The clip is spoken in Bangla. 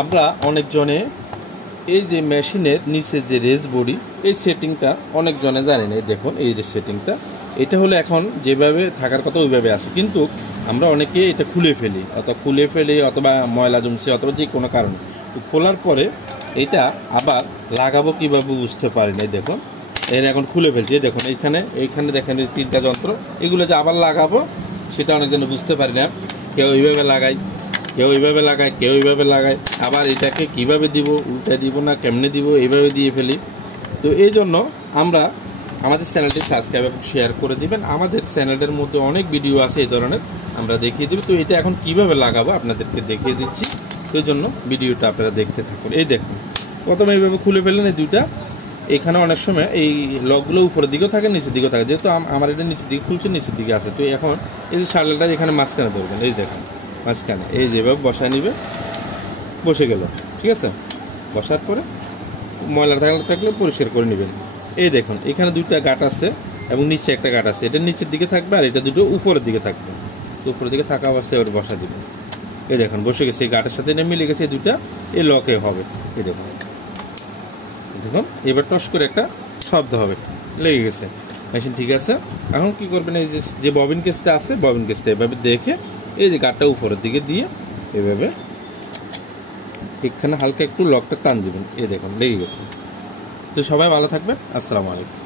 আমরা অনেকজনে এই যে মেশিনের নিচে যে রেস বডি এই সেটিংটা অনেকজনে জানি না। দেখুন এই যে সেটিংটা, এটা হলো এখন যেভাবে থাকার কথা ওইভাবে আছে, কিন্তু আমরা অনেকে এটা খুলে ফেলি অথবা ময়লা জমছে অথবা যে কোনো কারণে। তো খোলার পরে এটা আবার লাগাবো কীভাবে বুঝতে পারি না। দেখুন এর এখন খুলে ফেলছি। দেখুন এইখানে দেখেন এই 3টা যন্ত্র, এগুলো যে আবার লাগাবো সেটা অনেকজন বুঝতে পারি না। কেউ এইভাবে লাগায়, কেউ এইভাবে লাগায়, আবার এটাকে কিভাবে দিব, উল্টা দিব না কেমনে দিব, এইভাবে দিয়ে ফেলি। তো এই জন্য আমরা আমাদের চ্যানেলটি সাবস্ক্রাইব এবং শেয়ার করে দিবেন। আমাদের চ্যানেলের মধ্যে অনেক ভিডিও আছে এই ধরনের, আমরা দেখিয়ে দেব। তো এটা এখন কিভাবে লাগাবো আপনাদেরকে দেখিয়ে দিচ্ছি, সেই জন্য ভিডিওটা আপনারা দেখতে থাকুন। এই দেখুন প্রথমে এইভাবে খুলে ফেললেন এই দুইটা। এখানে অনেক সময় এই লকগুলো উপরের দিকেও থাকে নিচের দিকেও থাকে, যেহেতু আমার এটা নিচের দিকে খুলছে নিচের দিকে আছে। তো এখন এই যে শার্টটা এখানে মাঝখানে ধরবেন, এই দেখেন মাঝখানে এই যেভাবে বসায় নিবে, বসে গেল। ঠিক আছে, বসার পরে ময়লা থাকলে পরিষ্কার করে নেবেন। এই দেখুন এখানে 2টা গাঁট আছে এবং নিচে একটা গাঁট আছে, এটা নিচের দিকে থাকবে আর এটা দুটো উপরের দিকে থাকবে। তো উপরের দিকে থাকা অবস্থায় ওটা বসা দিবেন। এই দেখুন বসে গেছে, এই গাঁটের সাথে এটা মিলে গেছে, এই 2টা এই লকে হবে। এই দেখুন এবার টস করে একটা শব্দ হবে, লেগে গেছে, মেশিন ঠিক আছে। এখন কি করবেন, এই যে ববিন কেসটা আছে, ববিন কেসটা এভাবে দেখে এই যে গাঁটটা উপরের দিকে দিয়ে এভাবে এখানে হালকা একটু লকটা টান দিবেন। এই দেখুন লেগে গেছে। তো সবাই ভালো থাকবেন, আসসালামু আলাইকুম।